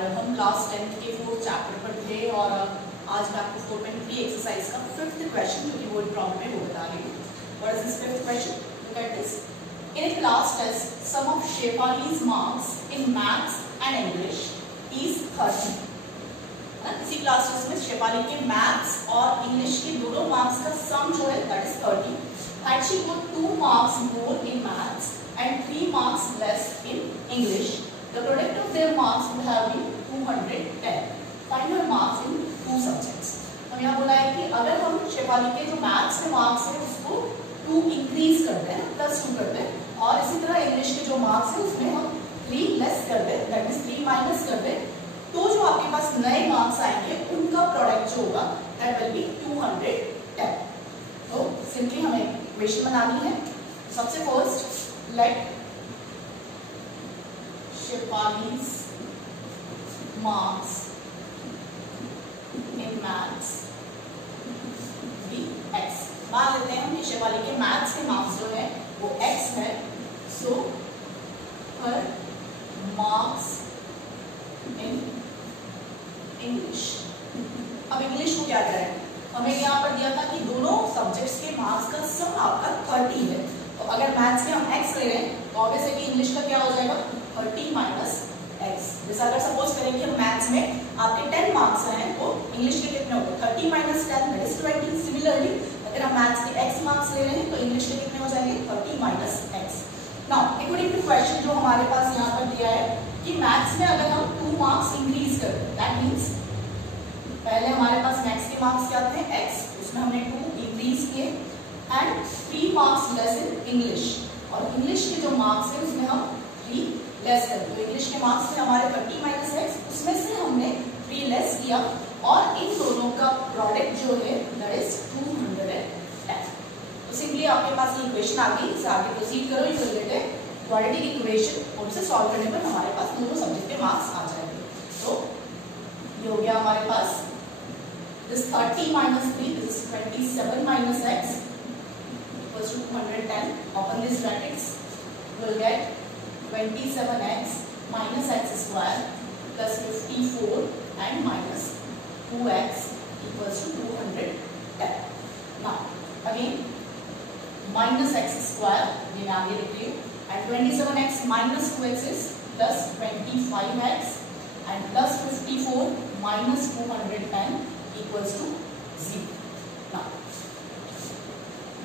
और हम class 10th के 4th चैप्टर पर थे और आज मैं आपको 4.3 एक्सरसाइज का 5th क्वेश्चन जो कि बोर्ड प्रॉब्लम है वो बता रही हूँ। What is this 5th question? Look at this. In a class test, sum of Shefali's marks in maths and English is 30. इसी क्लास टेस्ट में शेफाली के मैथ्स और इंग्लिश के दोनों मार्क्स का सम जो है that is 30. Had she got 2 marks more in maths and 3 marks less in English, the product of their marks would have been 210. Find her marks in 2 subjects. हम यहाँ बोला है कि अगर हम शेफाली के जो मैथ्स में मार्क्स है उसको 2 इंक्रीज करते हैं, +2 करते हैं, और इसी तरह इंग्लिश के जो मार्क्स है उसमें हम 3 लेस कर दें, दैट मींस 3 माइनस कर दें, तो जो आपके पास नए मार्क्स आएंगे उनका प्रोडक्ट जो होगा दैट विल बी 210. तो सिंपली हमें इक्वेशन बनानी है. सबसे first let Shefali's marks in maths be x. मान लेते हैं हम कि शेफाली के मैथ्स के मार्क्स जो है वो x है. सो हर मार्क्स इन इंग्लिश. अब इंग्लिश को क्या करें? हमें यहाँ पर दिया था कि दोनों सब्जेक्ट्स के मार्क्स का सम आपका 30 है. तो अगर मैथ्स में हम x ले रहे हैं तो ऑब्वियसली कि इंग्लिश का क्या हो जाएगा 30 माइनस x. जैसे अगर सपोज करें कि हम मैथ्स में आपके 10 मार्क्स हैं तो इंग्लिश के कितने होंगे 30 माइनस 10 दैट इज 20. सिमिलरली अगर हम मैथ्स के x मार्क्स ले रहे हैं तो इंग्लिश के कितने हो जाएंगे 30 minus x. Now according to question जो हमारे पास यहाँ पर दिया है कि मैथ्स में अगर हम 2 मार्क्स इंक्रीज करते हैं दैट मींस पहले हमारे पास मैथ्स के मार्क्स क्या थे x, उसमें हमने 2 इंक्रीज किए and 3 marks less in English, और इंग्लिश के जो मार्क्स है उसमें हम 3 लेस कर दिए. तो इंग्लिश के मार्क्स थे हमारे 30 माइनस x, उसमें से हमने 3 लेस किया और इन दोनों का प्रोडक्ट जो है दैट इज 210. तो सिंपली आपके पास ये इक्वेशन आ गई. इसे आगे प्रोसीड करो. You will get a quadratic equation और उसे सॉल्व करने पर हमारे पास दोनों सब्जेक्ट के मार्क्स आ जाएंगे. तो ये हो गया हमारे पास this 30 minus 3, this is 27 minus x equals to 210. Open these brackets. We will get 27x minus x square plus 54 and minus 2x equals to 210. Now again minus x square we आगे लिख रही हूँ, and 27x minus 2x is plus 25x and plus 54 minus 210 equals to 0. Now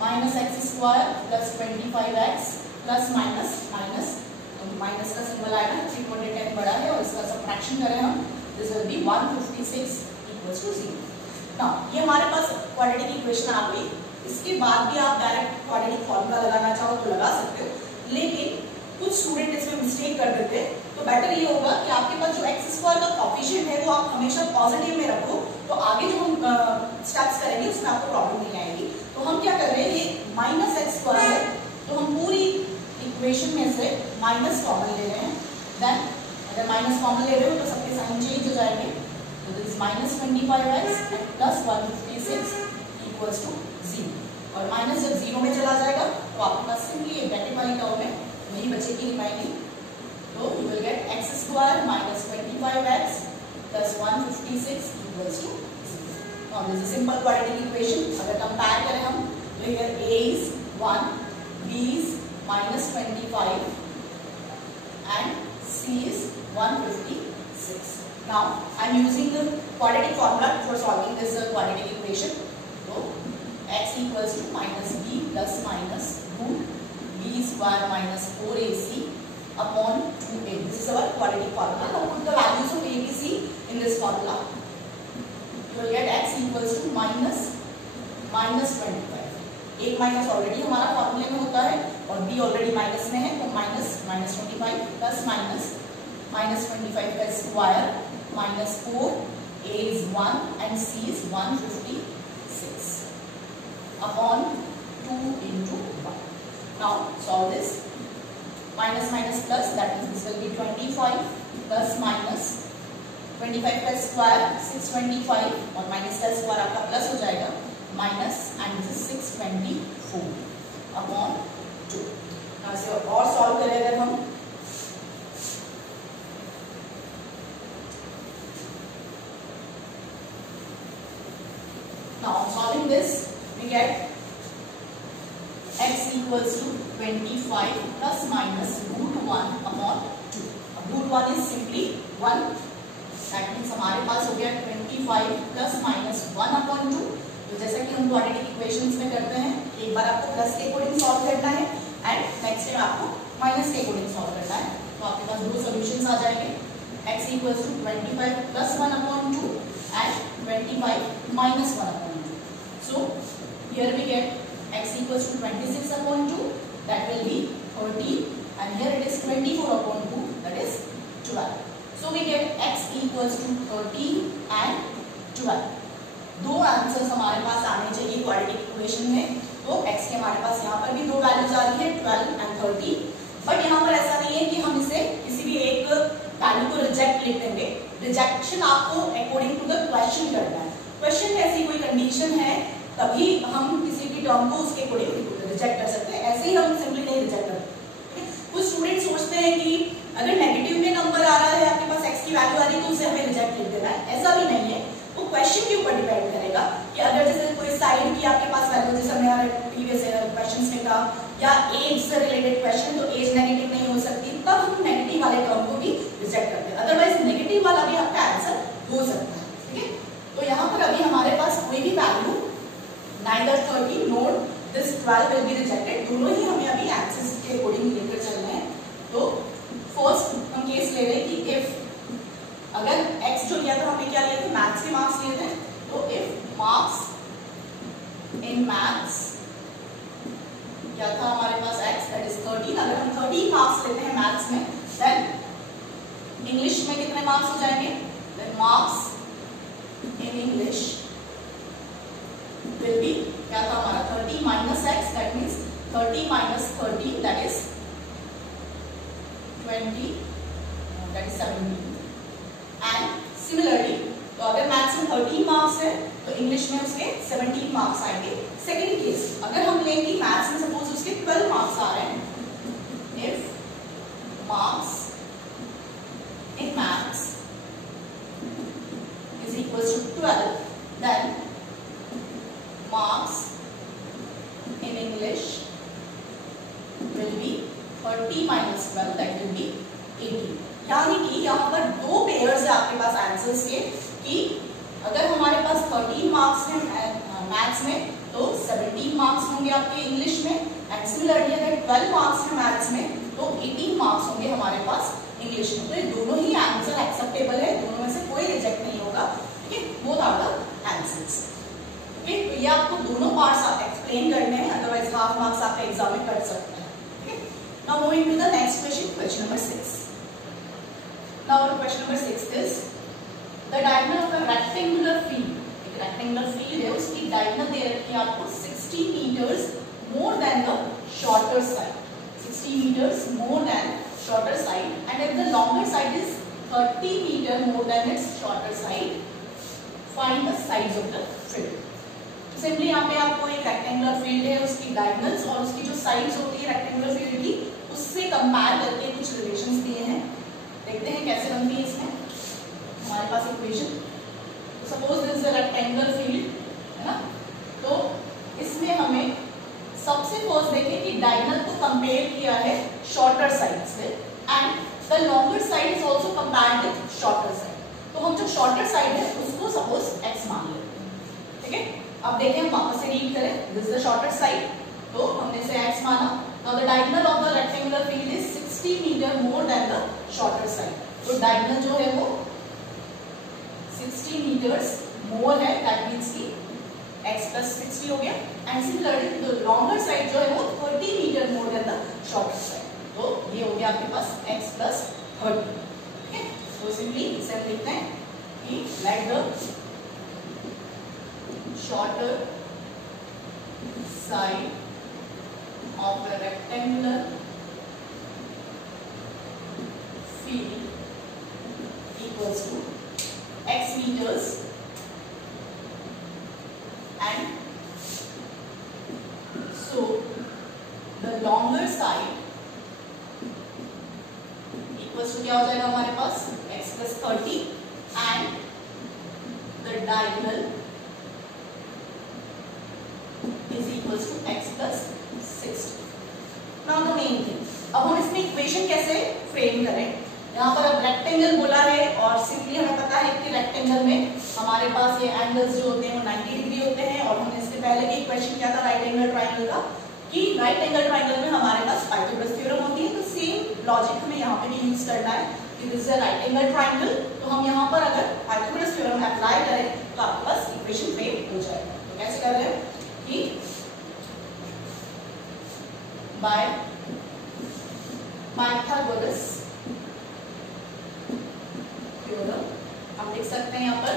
minus x square plus 25x plus minus minus, तो minus का symbol आएगा, 310 बड़ा है और इसका सबट्रैक्शन करें हम, this will be 156 equals to 0. Now ये हमारे पास क्वाड्रेटिक इक्वेशन आ गई. इसके बाद भी आप डायरेक्ट क्वाड्रेटिक फॉर्मूला लगाना चाहो तो लगा सकते हो, लेकिन कुछ स्टूडेंट इसमें मिस्टेक कर देते हैं. तो बेटर ये होगा कि आपके पास जो एक्स स्क्वायर का कोएफिशिएंट है वो आप हमेशा पॉजिटिव में रखो, तो आगे जो हम स्टेप्स करेंगे उसमें आपको प्रॉब्लम नहीं आएगी. तो हम क्या कर रहे हैं, ये माइनस एक्स स्क्वायर है तो हम पूरी इक्वेशन में से माइनस कॉमन ले रहे हैं. देन अगर माइनस कॉमन ले रहे हो तो सबके साइन चेंज हो जाएंगे. तो this minus 25x plus 156 equals to 0. और माइनस जब 0 में चला जाएगा तो आपके पास सिंपली ये ब्रैकेट वाली टर्म है नहीं बचेगी रिमाइंडिंग. तो you will get x square minus 25x plus 156 equals to 0. Now this is simple quadratic equation. अगर कंपेयर करें हम तो here a is 1, b is minus 25 and c is 156. Now I am using the quadratic formula for solving this quadratic equation. So x equals to minus b plus minus root b square minus 4ac upon 2a. This is our quadratic formula. Now put the values of a, b, c in this formula. You will get x equals to minus 25. एक minus already हमारा फॉर्मूले में होता है और b already minus में है, तो माइनस 25 प्लस माइनस 25 का square minus 4, a is 1 and c is 156 upon 2 into 1. Now solve this. Minus minus plus, that means this will be 25 plus minus 25 का स्क्वायर 625 और माइनस का स्क्वायर आपका plus हो जाएगा minus and this is 624 upon 2. और solve करें अगर हम 1, दैट मीन्स हमारे पास हो गया 25 प्लस माइनस 1/2। तो जैसा कि हम क्वाड्रेटिक इक्वेशंस में करते हैं, एक बार आपको प्लस के अकॉर्डिंग सॉल्व करना है एंड नेक्स्ट टाइम आपको माइनस के अकॉर्डिंग सॉल्व करना है। तो आपके पास दो सॉल्यूशंस आ जाएंगे, x equals to 25 plus 1/2 and 25 minus 1/2। So here we get x equals to 26/2, that will be 30, and here it is 24/2, that is 12. So we get x equals to 13 and 12. दो answers हमारे पास आने चाहिए quadratic equation में। तो x के हमारे पास यहाँ पर भी दो वैल्यूज आ रही है 12 एंड 13, बट यहाँ पर ऐसा नहीं है कि हम इसे किसी भी एक वैल्यू को रिजेक्ट लिख देंगे। रिजेक्शन आपको अकॉर्डिंग टू द क्वेश्चन करना है। क्वेश्चन में ऐसी कोई कंडीशन है तभी हम किसी भी टर्म को उसके अकॉर्डिंग रिजेक्ट कर सकते हैं, ऐसे ही हम सिंपली नहीं रिजेक्ट करते। कुछ स्टूडेंट सोचते हैं कि अगर नेगेटिव में नंबर आ रहा है, आपके पास x की वैल्यू आ रही है, तो उसे हमें रिजेक्ट लिख देना है। ऐसा भी नहीं है, वो क्वेश्चन के ऊपर डिपेंड करेगा कि अगर जैसे कोई साइड की आपके पास वैल्यू, जैसे हमने प्रीवियस क्वेश्चंस में कहा, या एज से रिलेटेड क्वेश्चन, तो एज नेगेटिव नहीं हो सकती, तब हम नेगेटिव वाले टर्म को भी रिजेक्ट करते हैं। अदरवाइज नेगेटिव वाला भी आपका आंसर हो सकता है। ठीक है, तो यहाँ पर अभी हमारे पास कोई भी value neither 30 nor this 12 will be rejected, दोनों ही हमें अभी एक्सिस के अकॉर्डिंग लेकर चलने हैं। तो फर्स्ट हम केस ले रहे हैं कि इफ अगर x जो लिया था हमने क्या लिया था, मैथ्स के मार्क्स लिए थे, तो इफ मार्क्स इन मैथ्स क्या था हमारे पास x दैट इज 13, अगर हम 13 मार्क्स लेते हैं मैथ्स में, देन इंग्लिश में कितने मार्क्स हो जाएंगे, then marks in English will be क्या था हमारा 30 minus x, that means 30 minus 13, that is 20, that is 17. And similarly, तो अगर मैथ्स में 13 मार्क्स है तो इंग्लिश में उसके 17 मार्क्स आएंगे। सेकेंड केस अगर हम लें कि मैथ्स में सपोज उसके 12 मार्क्स आ रहे हैं, if marks in maths is equals to 12, then marks in English will be 30 minus 12, that will be 80। यानी कि यहाँ पर दो पेयर्स है आपके पास आंसर्स के, कि अगर हमारे पास 13 मार्क्स हैं मैथ्स में तो 17 मार्क्स होंगे आपके इंग्लिश में, एंड सिमिलरली अगर 12 मार्क्स हैं मैथ्स में तो 18 मार्क्स होंगे हमारे पास इंग्लिश में। तो ये दोनों ही आंसर एक्सेप्टेबल है, दोनों में से कोई रिजेक्ट नहीं होगा। ठीक है, बोथ आर द आंसर्स। तो ये आपको दोनों पार्ट्स आप एक्सप्लेन करने हैं, अदरवाइज हाफ मार्क्स आपके एग्जाम में कट सकते हैं। Now moving to the next question, question number 6। Now question number 6 is the diagonal of a rectangular field. एक रेक्टेंगुलर फील्ड है, उसकी डायगोनल दे रखी है आपको 60 metres more than the shorter side, 60 metres more than shorter side, and if the longer side is 30 metre more than its shorter side, find the sides of the field. Simply यहाँ पे आपको एक rectangular field है, उसकी diagonals और उसकी जो sides होती है रेक्टेंगुलर फील्ड की, उससे कंपेयर करके कुछ रिलेशंस दिए हैं। देखते हैं कैसे बनती है इसमें हमारे पास equation. Suppose this is a rectangular field है ना, तो इसमें हमें सबसे फर्स्ट देखें कि डायगोनल को कंपेयर किया है शॉर्टर साइड से, and the longer side is also compared with shorter side. तो हम जो शॉर्टर साइड है उसको सपोज x मान लेते हैं। ठीक है, अब देखें हम वापस से रीड करें, this is the shorter side, तो हमने इसे x माना। Now the diagonal of the rectangular field is 60 metre more than the shorter side. तो डायगोनल जो है वो 60 मीटर्स मोर है, दैट मींस कि x प्लस 60 हो गया, and similarly the longer side जो है वो 30 metre more than the shorter side. तो ये हो गया आपके पास x प्लस 30। ठीक है, तो सिंपली इसे हम लिखते हैं कि let the shorter side of a rectangular field equals to x meters, and so the longer side equals to क्या हो जाएगा हमारे पास x plus 30, and the diagonal is equals to x plus 60. Now the main thing, अब हम इसमें equation कैसे frame करें। यहाँ पर अब रेक्टेंगल बोला है और सिंपली हमें पता है कि रेक्टेंगल में हमारे पास ये एंगल्स जो होते हैं वो 90 डिग्री होते हैं और हमने इससे पहले भी क्वेश्चन किया था राइट एंगल ट्राइंगल का कि राइट एंगल ट्राइंगल में हमारे पास पाइथागोरस थ्योरम होती है। तो सेम लॉजिक हमें यहाँ पे भी यूज करना है कि this is a right angle triangle. तो हम यहाँ पर अगर पाइथागोरस थ्योरम अप्लाई करें तो आपके पास इक्वेशन फ्रेम हो जाएगा। तो कैसे कर रहे हैं कि बाय पाइथागोरस थ्योरम हम लिख सकते हैं यहाँ पर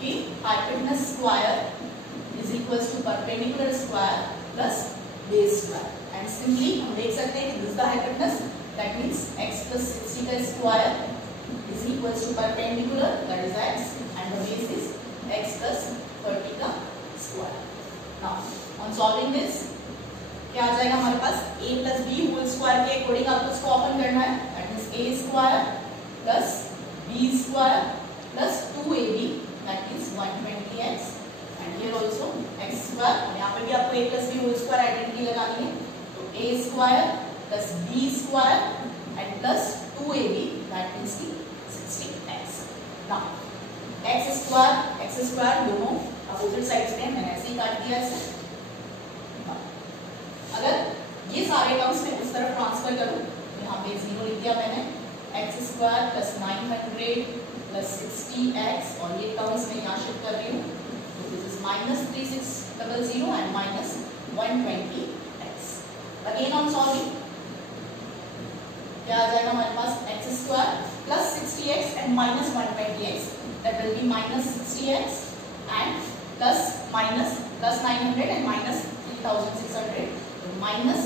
कि hypotenuse square is equals to perpendicular square plus base square and simply हम देख सकते हैं कि this the hypotenuse that means x plus 60 का square is equals to perpendicular that is x and the base is x plus 30 का square. Now on solving this क्या आ जाएगा हमारे पास a plus b whole square के according आपको इसको ओपन करना है that means a square plus b square plus 2ab that means 120x and here also x square यहाँ पे भी आपको a plus b whole square identity लगानी है तो a square plus b square and plus 2ab that means 16x। now x square दोनों opposite sides पे मैंने ऐसे ही काट दिया इसे। अगर ये सारे टर्म्स में उस तरफ ट्रांसफर करूं यहाँ पे 0 लिख दिया मैंने x square plus 900 plus 60x और ये टर्म्स में यहाँ शिफ्ट कर रही हूँ तो this is minus 3600 and minus 120x। Again on solving क्या आ जाएगा हमारे पास x square plus 60x and minus 120x that will B minus 60x and plus 900 and minus 3600 minus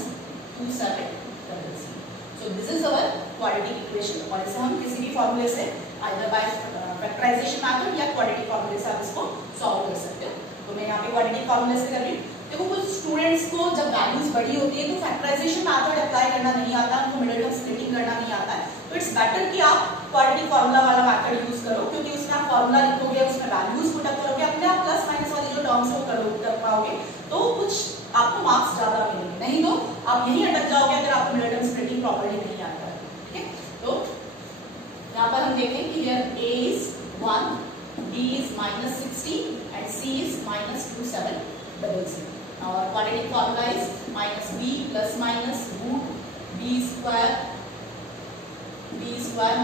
2700। So this is our quadratic equation और इसे हम किसी भी फॉर्मूले से either by factorization method या quadratic फॉर्मूले से आप इसको सॉल्व कर सकते हो। तो मैं यहाँ पे quadratic फॉर्मूले से कर रही हूँ। देखो कुछ स्टूडेंट्स को जब वैल्यूज बड़ी होती है तो फैक्टराइजेशन मेथड अप्लाई करना नहीं आता, उनको मिडिल टर्म स्प्लिटिंग करना नहीं आता है। तो इट्स बेटर कि आप क्वाड्रेटिक फार्मूला वाला मेथड यूज करो क्योंकि उसमें आप फार्मूला लिखोगे, उसमें वैल्यूज पुट अप करोगे, अपने आप प्लस माइनस वाली जो टर्म्स है वो कर पाओगे तो कुछ आपको मार्क्स ज्यादा मिलेंगे, नहीं तो आप यहीं अटक जाओगे अगर आपको मिडिल टर्म स्प्लिटिंग प्रॉपर्ली नहीं आता है। ठीक है, तो यहाँ पर हम देखें कि here a is 1, b is minus 60 and c is minus 2700। और quadratic formula is minus b plus minus root b square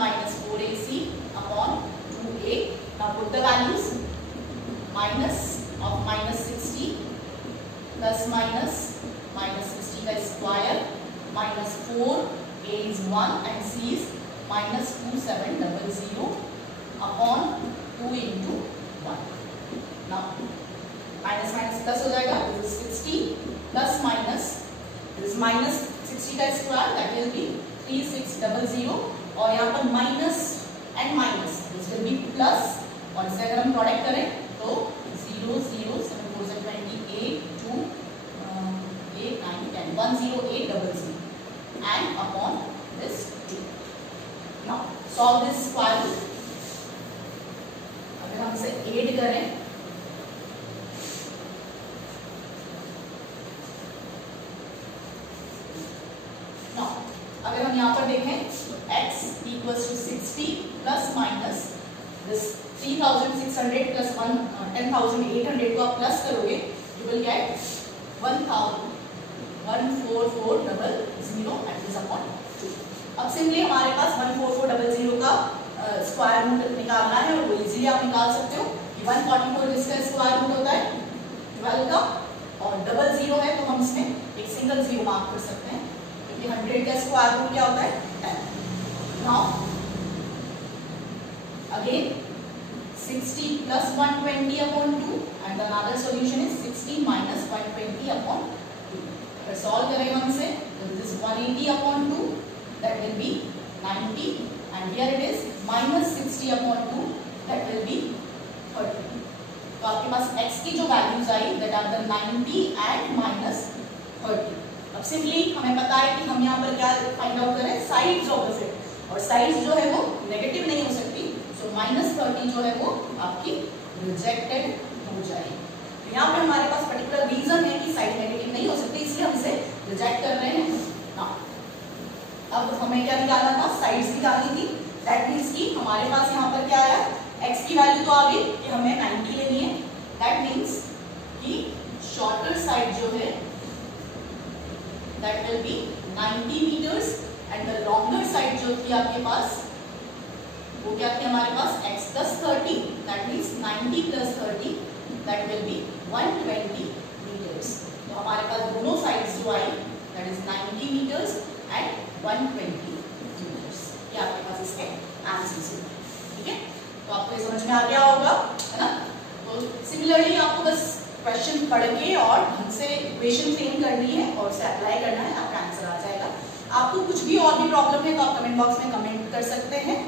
minus 4ac upon 2a। Now put the values minus of minus 60 plus minus 60 का square minus 4 a is 1 and c is minus 2700 upon 2 into 1। Now minus minus plus हो जाएगा, this is 60 plus minus this is minus 60 का square that will be 3600 और यहाँ पर minus and minus this will be plus और इससे अगर हम प्रोडक्ट करें तो 0 0 7 4 28 2 8 9 10 10800 and upon this 2। Now solve this square root। अगर हम इसे ऐड करें अगर हम यहाँ पर देखें तो x equals to 60 plus minus this 3600 plus 10,800 को आप प्लस करोगे you will get 14400 and this upon 2। अब सिंपली हमारे पास 14400 का स्क्वायर रूट निकालना है और वो इजीली आप निकाल सकते हो कि 144 इसका स्क्वायर रूट होता है 12 का और 00 है तो हम इसमें एक सिंगल जीरो मार्क कर सकते हैं क्योंकि 100 का स्क्वायर रूट क्या होता है 10। Now again 60 plus 120 upon 2 and another solution is 60 minus 120 upon 2। अगर सॉल्व करें हम इसे तो this is 180 upon 2 that will be 90 and here it is minus 60 upon 2 that will be 30। तो आपके पास x की जो values I that are the 90 and minus 30। अब सिंपली हमें पता है कि हम यहाँ पर क्या फाइंड आउट करें साइड्स ऑफ द सेट और साइड्स जो है वो नेगेटिव नहीं हो सकती सो माइनस 30 जो है वो आपकी रिजेक्टेड हो जाएगी। तो यहाँ पे हमारे पास पर्टिकुलर रीजन है कि साइड नेगेटिव नहीं हो सकती इसलिए हम इसे रिजेक्ट कर रहे हैं ना। अब हमें क्या निकालना था साइड्स निकालनी थी दैट मीन्स कि हमारे पास यहाँ पर क्या आया, x की वैल्यू तो आ गई कि हमें 90 लेनी है। दैट मीन्स कि शॉर्टर साइड जो है that will be 90 metres and the longer side जो थी आपके पास वो क्या थी हमारे पास x plus 30, that means 90 plus 30 that will be 120 metres. तो हमारे पास दोनों साइड्स जो आई that is 90 metres and 120 metres. ये आपके पास इसके आंसर्स हैं, ठीक है। तो आपको ये समझ में आ गया होगा, है ना। तो सिमिलरली आपको बस क्वेश्चन पढ़ के और ढंग से इक्वेशन फ्रेम करनी है और उसे अप्लाई करना है, आपका आंसर आ जाएगा। आपको कुछ भी और भी प्रॉब्लम है तो आप कमेंट बॉक्स में कमेंट कर सकते हैं।